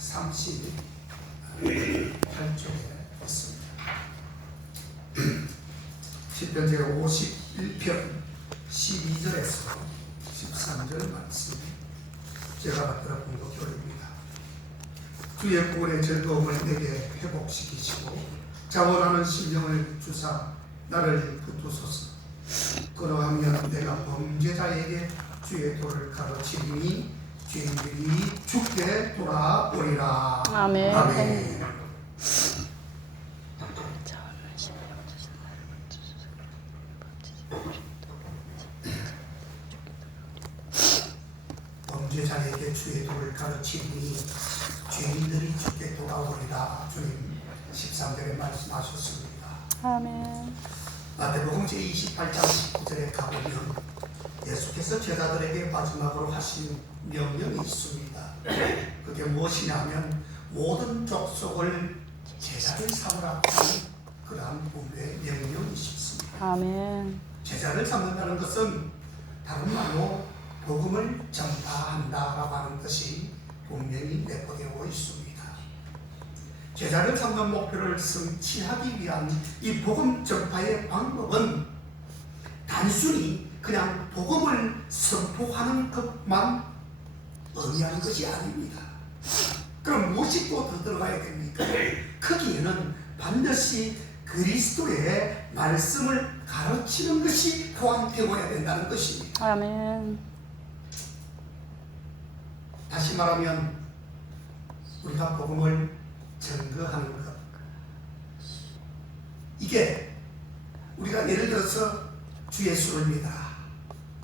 38쪽에 있습니다. 시편 제가 51편 12절에서 13절 말씀 제가 받들어 공독교입니다. 주의 구원의 즐거움을 내게 회복시키시고 자원하는 심령을 주사 나를 붙드소서. 그러하면 내가 범죄자에게 주의 도를 가르치니 죄인들이 죽게 돌아오리라. 아멘. 아멘. 범죄자에게 주의 도를 가르치니 죄인들이 죽게 돌아오리라. 주님 13절에 말씀하셨습니다. 아멘. 마태복음 제28장 19절에 가보면 예수께서 제자들에게 마지막으로 하신 명령이 있습니다. 그게 무엇이냐면 모든 족속을 제자를 삼으라 하는 그러한 분의 명령이 있습니다. 아멘. 제자를 삼는다는 것은 다른 말로 복음을 전파한다라고 하는 것이 분명히 내포되어 있습니다. 제자를 삼는 목표를 성취하기 위한 이 복음 전파의 방법은 단순히 그냥 복음을 선포하는 것만 의미하는 것이 아닙니다. 그럼 무엇이 또 더 들어가야 됩니까? 거기에는 반드시 그리스도의 말씀을 가르치는 것이 포함되어야 된다는 것입니다. 아멘. 다시 말하면 우리가 복음을 증거하는 것, 이게 우리가 예를 들어서 주 예수를 믿어라,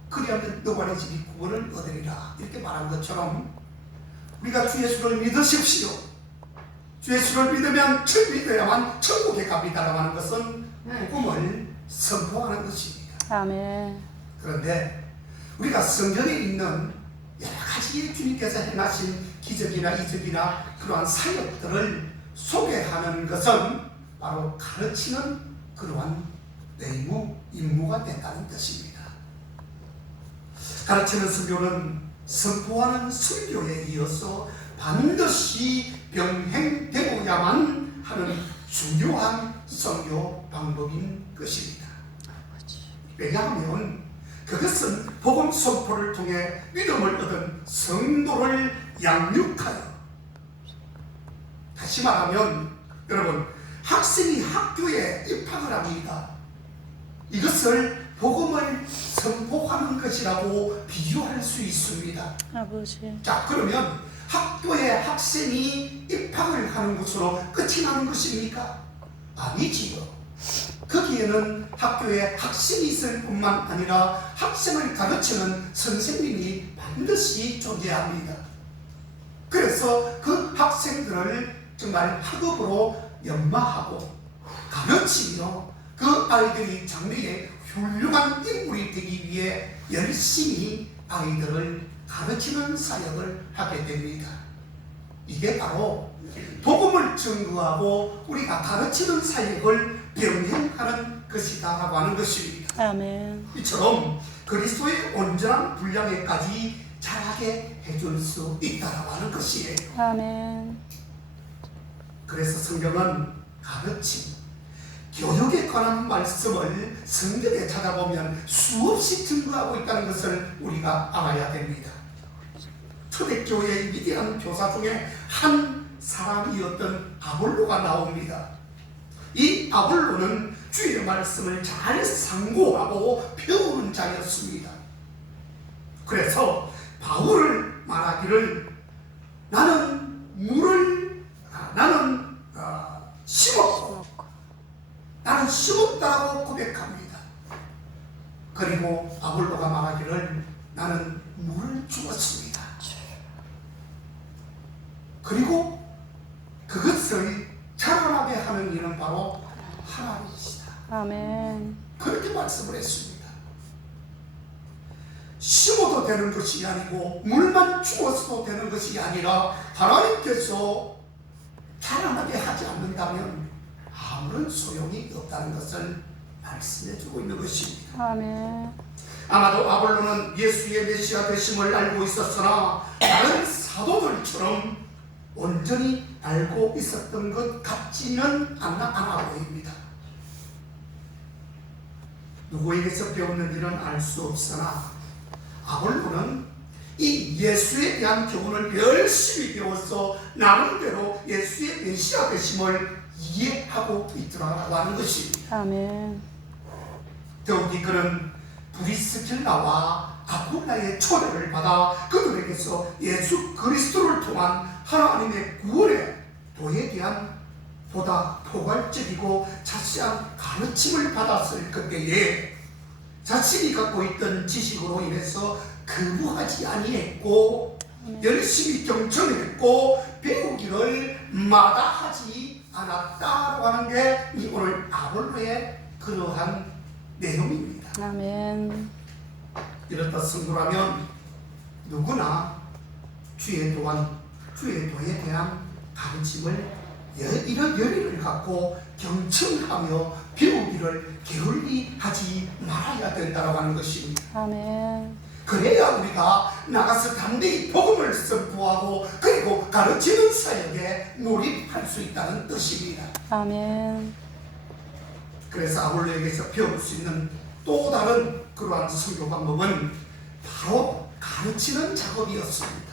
그리하면 너와의 집이 구원을 얻으리라 이렇게 말한 것처럼 우리가 주 예수를 믿으십시오, 주 예수를 믿으면 믿어야만 천국에 갑니다라고 하는 것은 복음을 선포하는 것입니다. 아멘. 그런데 우리가 성경에 있는 여러 가지 주님께서 행하신 기적이나 이적이나 그러한 사역들을 소개하는 것은 바로 가르치는 그러한 임무가 된다는 뜻입니다. 가르치는 설교는 선포하는 설교에 이어서 반드시 병행되어야만 하는 중요한 선교 방법인 것입니다. 왜냐하면 그것은 복음 선포를 통해 믿음을 얻은 성도를 양육하여, 다시 말하면 여러분, 학생이 학교에 입학을 합니다. 이것을 복음을 선포하는 것이라고 비유할 수 있습니다. 아버지. 자, 그러면 학교에 학생이 입학을 하는 것으로 끝이 나는 것입니까? 아니지요. 거기에는 학교에 학생이 있을 뿐만 아니라 학생을 가르치는 선생님이 반드시 존재합니다. 그래서 그 학생들을 정말 학업으로 연마하고 가르치며 그 아이들이 장래에 훌륭한 인물이 되기 위해 열심히 아이들을 가르치는 사역을 하게 됩니다. 이게 바로 복음을 증거하고 우리가 가르치는 사역을 병행하는 것이다 라고 하는 것입니다. 아멘. 이처럼 그리스도의 온전한 분량에까지 자라게 해줄 수 있다라고 하는 것이에요. 아멘. 그래서 성경은 가르침, 교육에 관한 말씀을 성경에 찾아보면 수없이 증거하고 있다는 것을 우리가 알아야 됩니다. 초대교회의 위대한 교사 중에 한 사람이었던 아볼로가 나옵니다. 이 아볼로는 주의 말씀을 잘 상고하고 배우는 자였습니다. 그래서 바울을 말하기를 나는 심었고 나는 심었다고 고백합니다. 그리고 아볼로가 말하기를 나는 물을 주었습니다. 그리고 그것을 자라나게 하는 이는 바로 하나님이시다. 아멘. 그렇게 말씀을 했습니다. 심어도 되는 것이 아니고 물만 주어서도 되는 것이 아니라 하나님께서 자라나게 하지 않는다면 아무런 소용이 없다는 것을 말씀해주고 있는 것입니다. 아멘. 아마도 아볼로는 예수의 메시아 되심을 알고 있었으나 다른 사도들처럼 온전히 알고 있었던 것 같지는 않아 보입니다. 누구에게서 배웠는지는 알 수 없으나 아볼로는 이 예수에 대한 교훈을 열심히 배워서 나름대로 예수의 메시아 되심을 이해하고 있더라고 하는 것입니다. 아멘. 더욱이 그는 브리스길라와 아굴라의 초대를 받아 그들에게서 예수 그리스도를 통한 하나님의 구원의 도에 대한 보다 포괄적이고 자세한 가르침을 받았을 그때에 자신이 갖고 있던 지식으로 인해서 거부하지 아니했고 열심히 경청했고 배우기를 마다하지 않았다고 하는 게 이 오늘 아볼로의 그러한 내용입니다. 아멘. 이렇다 성도라면 누구나 주의 도에 대한 가르침을 이런 열의를 갖고 경청하며 배우기를 게을리 하지 말아야 된다고 하는 것입니다. 아멘. 그래야 우리가 나가서 담대히 복음을 선포하고 그리고 가르치는 사역에 몰입할 수 있다는 뜻입니다. 아멘. 그래서 아볼로에게서 배울 수 있는 또 다른 그러한 선교 방법은 바로 가르치는 작업이었습니다.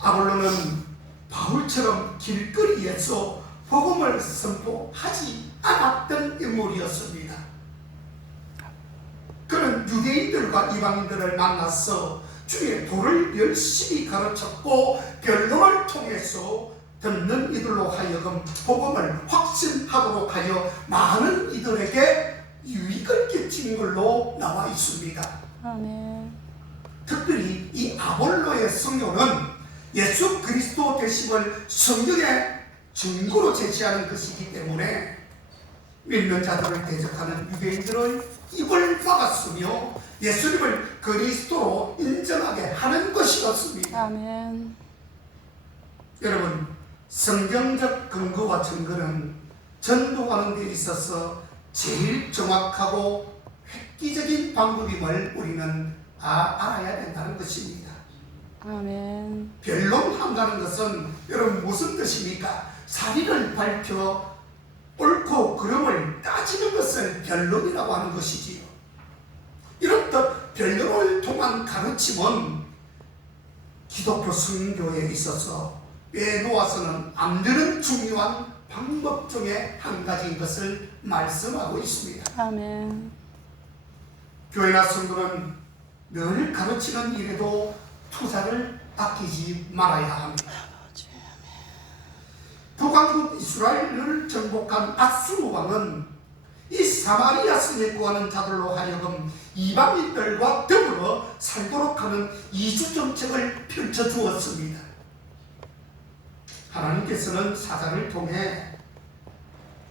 아볼로는 바울처럼 길거리에서 복음을 선포하지 않았던 인물이었습니다. 그는 유대인들과 이방인들을 만나서 주의 도를 열심히 가르쳤고 변론을 통해서 듣는 이들로 하여금 복음을 확신하도록 하여 많은 이들에게 유익을 끼친 걸로 나와 있습니다. 아멘. 특별히 이 아볼로의 성교는 예수 그리스도 되심을 성경의 증거로 제시하는 것이기 때문에 믿는 자들을 대적하는 유대인들의 입을 막았으며 예수님을 그리스도로 인정하게 하는 것이었습니다. 아멘. 여러분, 성경적 근거와 증거는 전도하는 데 있어서 제일 정확하고 획기적인 방법임을 우리는 알아야 된다는 것입니다. 아멘. 변론한다는 것은 여러분 무슨 뜻입니까? 사리를 밝혀 옳고 그름을 따지는 것을 변론이라고 하는 것이지요. 이렇듯 변론을 통한 가르침은 기독교 선교에 있어서 빼놓아서는 안 되는 중요한 방법 중에 한 가지인 것을 말씀하고 있습니다. 아멘. 교회나 성도는 늘 가르치는 일에도 투자를 아끼지 말아야 합니다. 북왕국 이스라엘을 정복한 아수르 왕은 이 사마리아 성에 거하는 자들로 하여금 이방인들과 더불어 살도록 하는 이주 정책을 펼쳐주었습니다. 하나님께서는 사자를 통해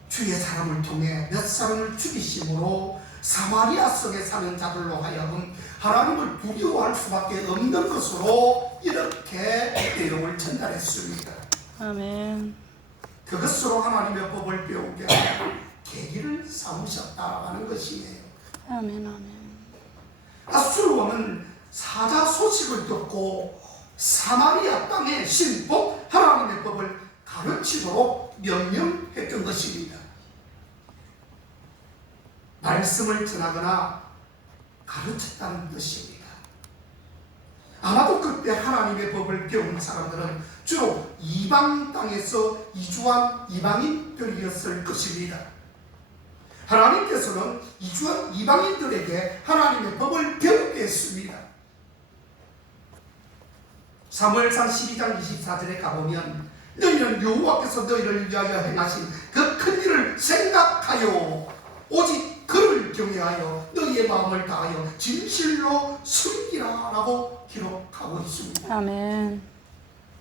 주의 사람을 통해 몇 사람을 죽이심으로 사마리아 성에 사는 자들로 하여금 하나님을 두려워할 수밖에 없는 것으로 이렇게 내용을 전달했습니다. 아멘. 그것으로 하나님의 법을 배우게 하여 계기를 삼으셨다고 하는 것이에요. 아멘. 아멘. 아수르 왕은 사자 소식을 듣고 사마리아 땅에 신복 하나님의 법을 가르치도록 명령했던 것입니다. 말씀을 전하거나 가르쳤다는 뜻입니다. 아마도 그때 하나님의 법을 배운 사람들은 주로 이방 땅에서 이주한 이방인들이었을 것입니다. 하나님께서는 이주한 이방인들에게 하나님의 법을 배우게 했습니다. 사무엘상 12장 24절에 가보면 너희는 여호와께서 너희를 위하여 행하신 그 큰 일을 생각하여 오직 그를 경외하여 너희의 마음을 다하여 진실로 섬기라 라고 기록하고 있습니다. 아멘.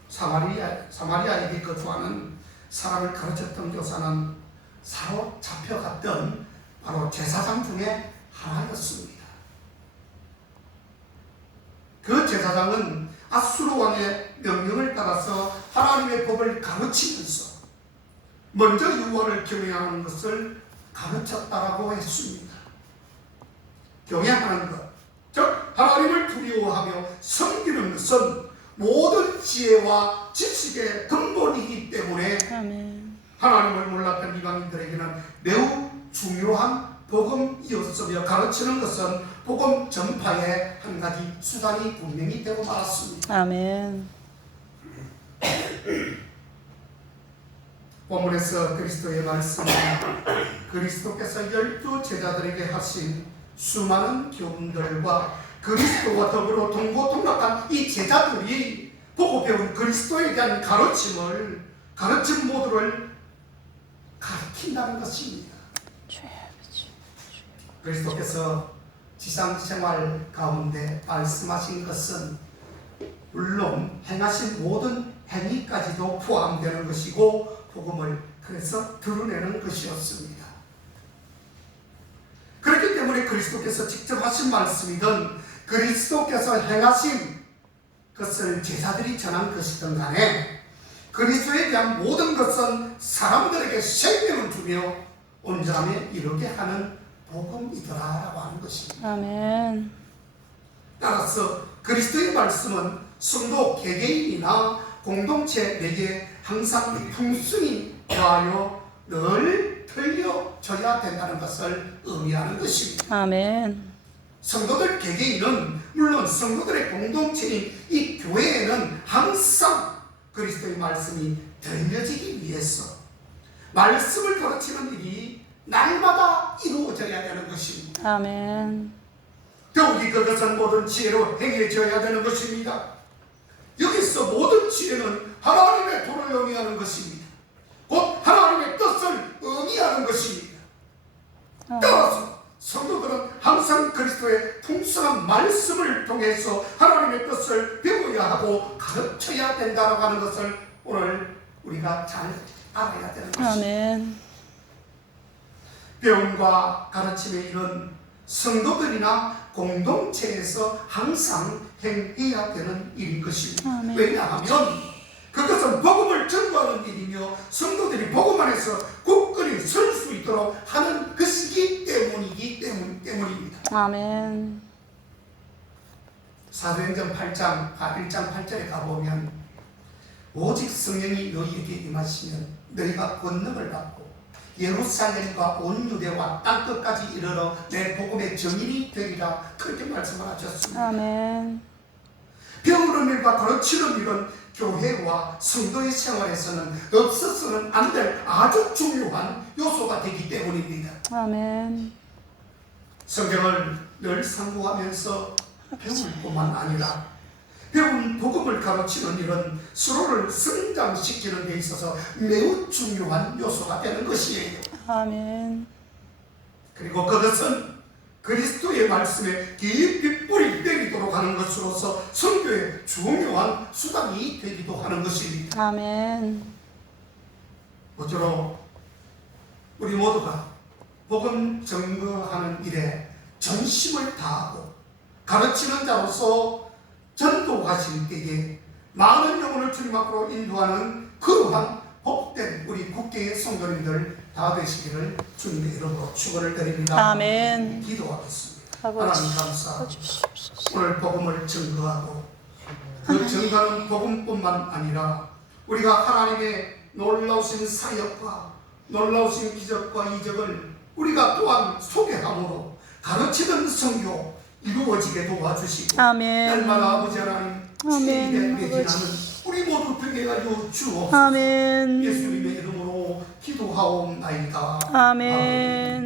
사마리아에게 거주하는 사람을 가르쳤던 교사는 사로잡혀갔던 바로 제사장 중에 하나였습니다. 그 제사장은 아수르 왕의 명령을 따라서 하나님의 법을 가르치면서 먼저 여호와를 경외하는 것을 가르쳤다라고 했습니다. 경외하는 것, 즉 하나님을 두려워하며 섬기는 것은 모든 지혜와 지식의 근본이기 때문에 아멘. 하나님을 몰랐던 이방인들에게는 매우 중요한 복음이었으며 가르치는 것은 복음 전파의 한 가지 수단이 분명히 되고 말았습니다. 아멘. 본문에서 그리스도의 말씀은 그리스도께서 12 제자들에게 하신 수많은 교훈들과 그리스도와 더불어 동고동락한 이 제자들이 보고 배운 그리스도에 대한 가르침 모두를 가르친다는 것입니다. 그리스도께서 지상 생활 가운데 말씀하신 것은 물론 행하신 모든 행위까지도 포함되는 것이고 복음을 그래서 드러내는 것이었습니다. 그렇기 때문에 그리스도께서 직접 하신 말씀이든 그리스도께서 행하신 것을 제자들이 전한 것이든 간에 그리스도에 대한 모든 것은 사람들에게 생명을 주며 온전함에 이르게 하는 복음이더라라고 하는 것입니다. 아멘. 따라서 그리스도의 말씀은 성도 개개인이나 공동체 내게 항상 풍성히 더하여 늘 들려줘야 된다는 것을 의미하는 것입니다. 아멘. 성도들 개개인은 물론 성도들의 공동체인 이 교회에는 항상 그리스도의 말씀이 들려지기 위해서 말씀을 가르치는 일이 날마다 이루어져야 되는 것입니다. 아멘. 더욱이 그것은 모든 지혜로 행해져야 되는 것입니다. 여기서 모든 지혜는 하나님의 도를 의미하는 것입니다. 곧 하나님의 뜻을 의미하는 것입니다. 따라서 성도들은 항상 그리스도의 풍성한 말씀을 통해서 하나님의 뜻을 배워야 하고 가르쳐야 된다고 하는 것을 오늘 우리가 잘 알아야 되는 것입니다. 아멘. 배움과 가르침의 일은 성도들이나 공동체에서 항상 행해야 되는 일인 것입니다. 아멘. 왜냐하면 그것은 복음을 전도하는 일이며 성도들이 복음 안에서 굳건히 설 수 있도록 하는 것이기 때문입니다. 아멘. 사도행전 1장 8절에 가보면 오직 성령이 너희에게 임하시면 너희가 권능을 받고 예루살렘과 온 유대와 땅끝까지 이르러 내 복음의 증인이 되리라 그렇게 말씀을 하셨습니다. 아멘. 배우는 일과 가르치는 일은 교회와 성도의 생활에서는 없어서는 안 될 아주 중요한 요소가 되기 때문입니다. 아멘. 성경을 늘 상고하면서 배울 뿐만 아니라 배운 복음을 가르치는 일은 서로를 성장시키는 데 있어서 매우 중요한 요소가 되는 것이에요. 아멘. 그리고 그것은 그리스도의 말씀에 깊이 뿌리 내리도록 하는 것으로서 선교의 중요한 수단이 되기도 하는 것입니다. 아멘. 모쪼록 우리 모두가 복음 증거하는 일에 전심을 다하고 가르치는 자로서 전도하실 때에 많은 영혼을 주님 앞으로 인도하는 그러한 복된 우리 국계의 성도님들 다 되시기를 주님의 이름으로 축원을 드립니다. 아멘. 기도하겠습니다. 아버지, 하나님 감사. 주시옵소서. 오늘 복음을 증거하고 그 증거하는 복음뿐만 아니라 우리가 하나님의 놀라우신 사역과 놀라우신 기적과 이적을 우리가 또한 소개함으로 가르치는 선교 이루어지게 도와주시고 아멘. 날마다 아버지 하나님 아멘. 주의 매진하는 우리 모두 되게 하여 주옵소서. 아멘. 예수님의 이름으로 기도하옵나이다. 아멘.